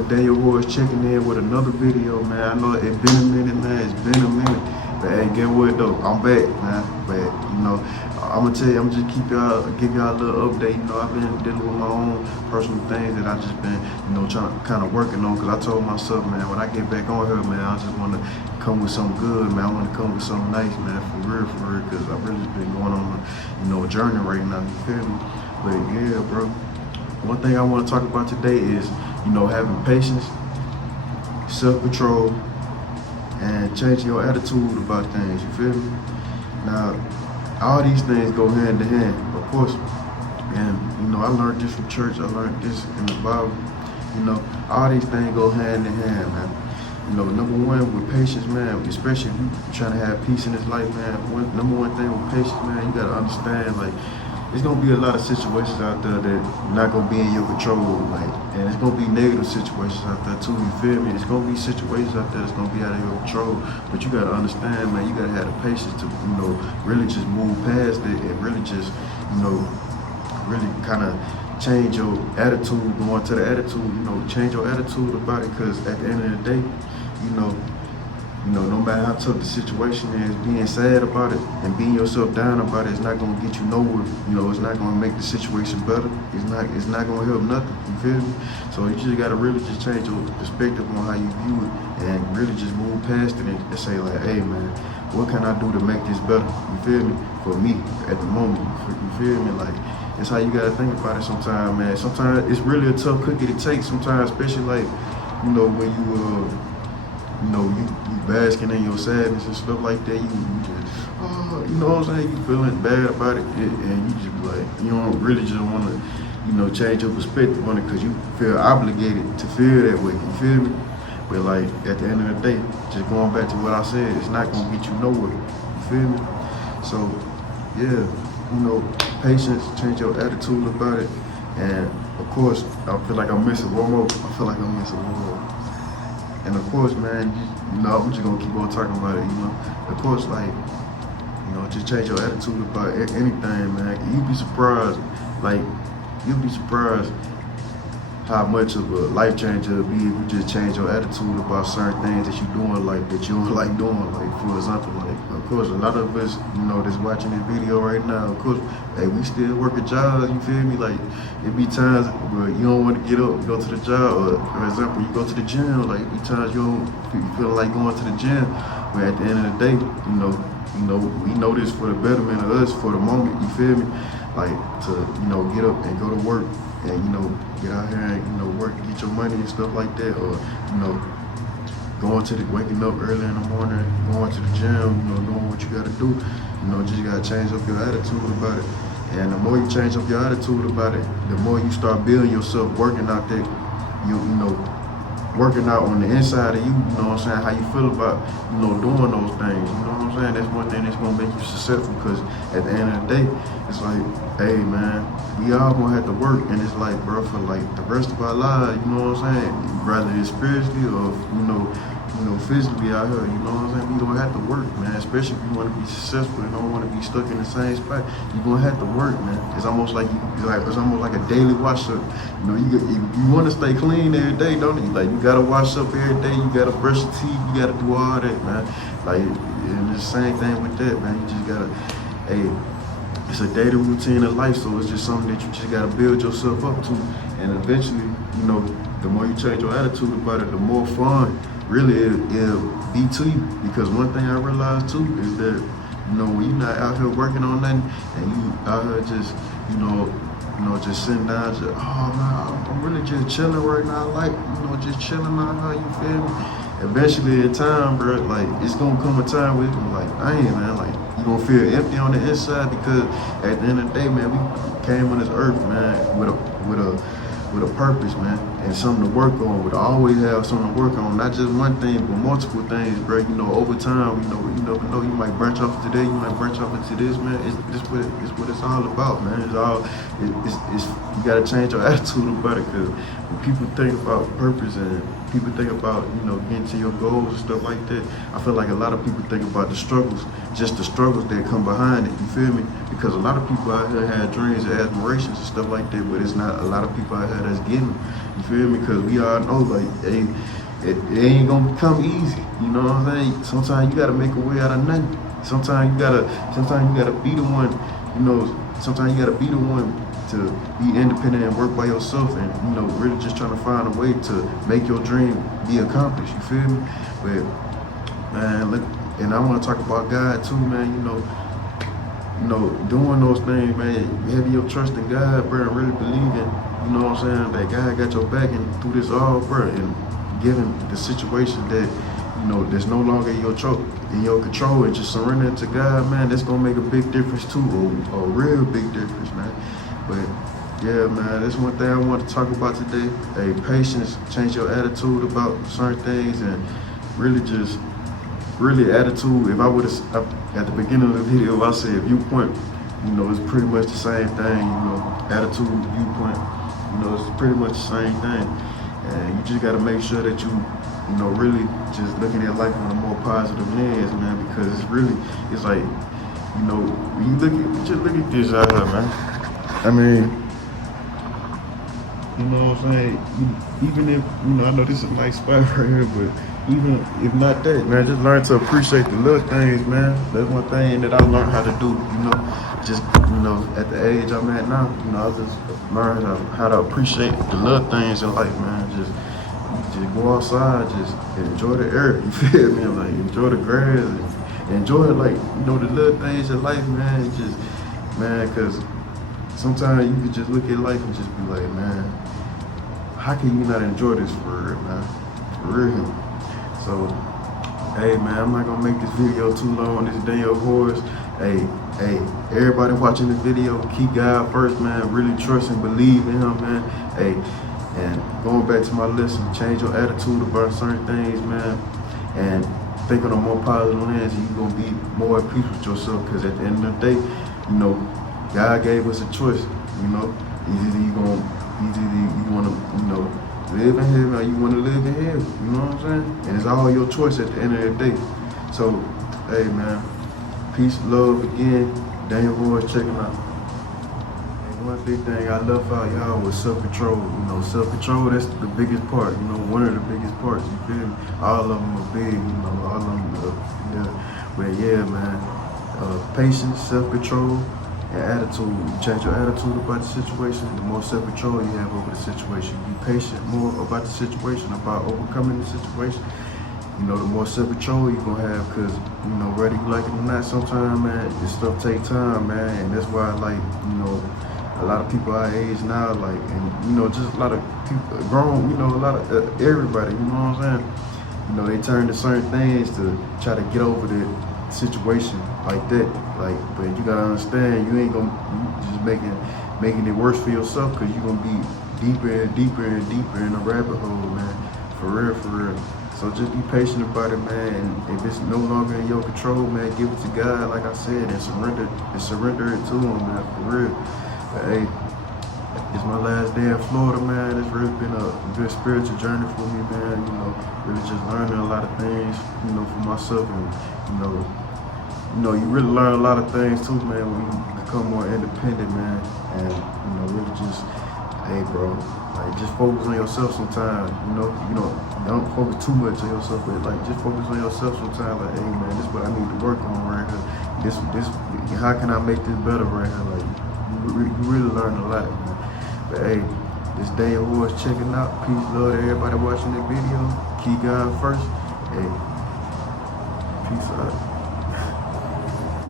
boy Daniel Royce checking in with another video, man. I know it's been a minute, man. It's been a minute. But hey, get what though? I'm back, man. But I'm gonna tell you, I'm just give y'all a little update. I've been dealing with my own personal things that I just been, trying to kind of working on. Cause I told myself, man, when I get back on here, man, I just want to come with something good, man. I want to come with something nice, man, for real. Cause I've really been going on a journey right now. You feel me? But yeah, bro. One thing I want to talk about today is, having patience, self-control, and changing your attitude about things, you feel me? Now, all these things go hand in hand, of course. And, I learned this from church, I learned this in the Bible. All these things go hand in hand, man. Number one, with patience, man, especially if you're trying to have peace in this life, man, number one thing with patience, man, you gotta understand, like, there's gonna be a lot of situations out there that not gonna be in your control, and it's gonna be negative situations out there too, you feel me? There's gonna be situations out there that's gonna be out of your control, but you gotta understand, man, you gotta have the patience to, really just move past it and really just, really kind of change your attitude, going to the attitude, change your attitude about it, because at the end of the day, no matter how tough the situation is, being sad about it and beating yourself down about it is not gonna get you nowhere. It's not gonna make the situation better. It's not gonna help nothing. You feel me? So you just gotta really just change your perspective on how you view it and really just move past it and say like, hey man, what can I do to make this better? You feel me? For me at the moment. You feel me? Like, that's how you gotta think about it sometimes, man. Sometimes it's really a tough cookie to take sometimes, especially like, when you basking in your sadness and stuff like that, you just, you know what I'm saying, you feeling bad about it, and you just be like, you don't really just want to, change your perspective on it because you feel obligated to feel that way, you feel me? But like, at the end of the day, just going back to what I said, it's not going to get you nowhere, you feel me? So, yeah, patience, change your attitude about it, and of course, I feel like I'm missing one more. And of course, man, I'm just gonna keep on talking about it, Of course, like, just change your attitude about anything, man. You'd be surprised how much of a life changer it'll be if you just change your attitude about certain things that you're doing, like, that you don't like doing. Like, for example, like, of course, a lot of us, that's watching this video right now, of course, hey, we still working jobs, you feel me? Like, it be times where you don't want to get up and go to the job, or, for example, you go to the gym, like, it be times you feel like going to the gym, but at the end of the day, we know this for the betterment of us, for the moment, you feel me? Like, to, get up and go to work, and, get out here and, work and get your money and stuff like that, or, waking up early in the morning, going to the gym, doing what you gotta do, just gotta change up your attitude about it. And the more you change up your attitude about it, the more you start building yourself, working out that, working out on the inside of you, you know what I'm saying, how you feel about, doing those things, you know what I'm saying? That's one thing that's gonna make you successful, because at the end of the day, it's like, hey man, we all gonna have to work, and it's like, bro, for like the rest of our lives, you know what I'm saying? Rather it's spiritually or, physically out here, you know what I'm saying? We gonna have to work, man, especially if you wanna be successful and don't wanna be stuck in the same spot. You gonna have to work, man. It's almost like a daily wash up. You wanna stay clean every day, don't you? Like, you gotta wash up every day, you gotta brush your teeth, you gotta do all that, man. Like, and it's the same thing with that, man. You just gotta, hey, it's a daily routine of life, so it's just something that you just gotta build yourself up to. And eventually, the more you change your attitude about it, the more fun really it'll be to you. Because one thing I realized too is that, when you're not out here working on nothing, and you out here just, just sitting down, just, oh man, I'm really just chilling right now, like, just chilling out here, you feel me? Eventually in time, bro, like, it's gonna come a time where it's gonna like, dang man, like, you gonna feel empty on the inside, because at the end of the day, man, we came on this earth, man, with a purpose, man, and something to work on. We'd always have something to work on, not just one thing, but multiple things, bro. Over time, you never know, you might branch off into that, you might branch off into this, man. It's what it's all about, man. You gotta change your attitude about it, because when people think about purpose and people think about, getting to your goals and stuff like that. I feel like a lot of people think about the struggles, just the struggles that come behind it, you feel me? Because a lot of people out here have dreams and aspirations and stuff like that, but it's not a lot of people out here that's getting them, you feel me? Because we all know, like, hey, it ain't gonna come easy, you know what I'm saying? Sometimes you gotta make a way out of nothing. Sometimes you gotta be the one, sometimes you gotta be the one to be independent and work by yourself and, really just trying to find a way to make your dream be accomplished, you feel me? But, man, look, and I want to talk about God too, man, doing those things, man, having your trust in God, bro, and really believing, you know what I'm saying, that God got your back and through this all, bro, and given the situation that, that's no longer in your control, and just surrendering to God, man, that's gonna make a big difference too, a real big difference, man. But yeah, man, that's one thing I want to talk about today. Hey, patience, change your attitude about certain things, and really attitude. If I would have, at the beginning of the video, if I said viewpoint, it's pretty much the same thing, attitude, viewpoint, it's pretty much the same thing. And you just got to make sure that you, really just looking at life on a more positive lens, man, because it's like, when you look at this out here, man. I mean, you know what I'm saying? Even if, I know this is a nice spot right here, but even if not that, man, just learn to appreciate the little things, man. That's one thing that I learned how to do, just, at the age I'm at now, I just learned how to appreciate the little things in life, man. Just go outside, just enjoy the air, you feel me? Like, enjoy the grass, and enjoy, like, the little things in life, man. Just, man, because sometimes you could just look at life and just be like, man, how can you not enjoy this for real, man? For real. So, hey, man, I'm not gonna make this video too long. This is Daniel Horse. Hey, everybody watching this video, keep God first, man. Really trust and believe in Him, man. Hey, and going back to my lesson, change your attitude about certain things, man. And think on a more positive lens, and you're gonna be more at peace with yourself. Because at the end of the day, God gave us a choice, Either you want to, live in heaven or you want to live in hell, you know what I'm saying? And it's all your choice at the end of the day. So, hey, man, peace, love again. Daniel Roy, checking out. And one big thing I love about y'all was self-control. Self-control, that's the biggest part, one of the biggest parts, you feel me? All of them are big, all of them are, yeah. But yeah, man, patience, self-control, and attitude. You change your attitude about the situation, the more self-control you have over the situation. Be patient more about the situation, about overcoming the situation. The more self-control you're gonna have, because, whether you like it or not, sometimes, man, this stuff take time, man. And that's why, like, a lot of people our age now, like, and, just a lot of people grown, a lot of everybody, you know what I'm saying? They turn to certain things to try to get over the situation like that, but you gotta understand, you ain't gonna just making it worse for yourself, because you're gonna be deeper and deeper and deeper in a rabbit hole, man. For real. So just be patient about it, man. And if it's no longer in your control, man, give it to God, like I said, and surrender it to Him, man. For real. But hey, it's my last day in Florida, man. It's really been a good spiritual journey for me, man. Really just learning a lot of things, for myself, and you really learn a lot of things too, man, when you become more independent, man. And really just, hey, bro, like, just focus on yourself sometimes. Don't focus too much on yourself, but like, just focus on yourself sometimes. Like, hey, man, this is what I need to work on right here. This, how can I make this better right here? Like, you really learn a lot, man. But hey, this Daniel Horse checking out. Peace, love to everybody watching the video. Keep God first. Hey, peace out.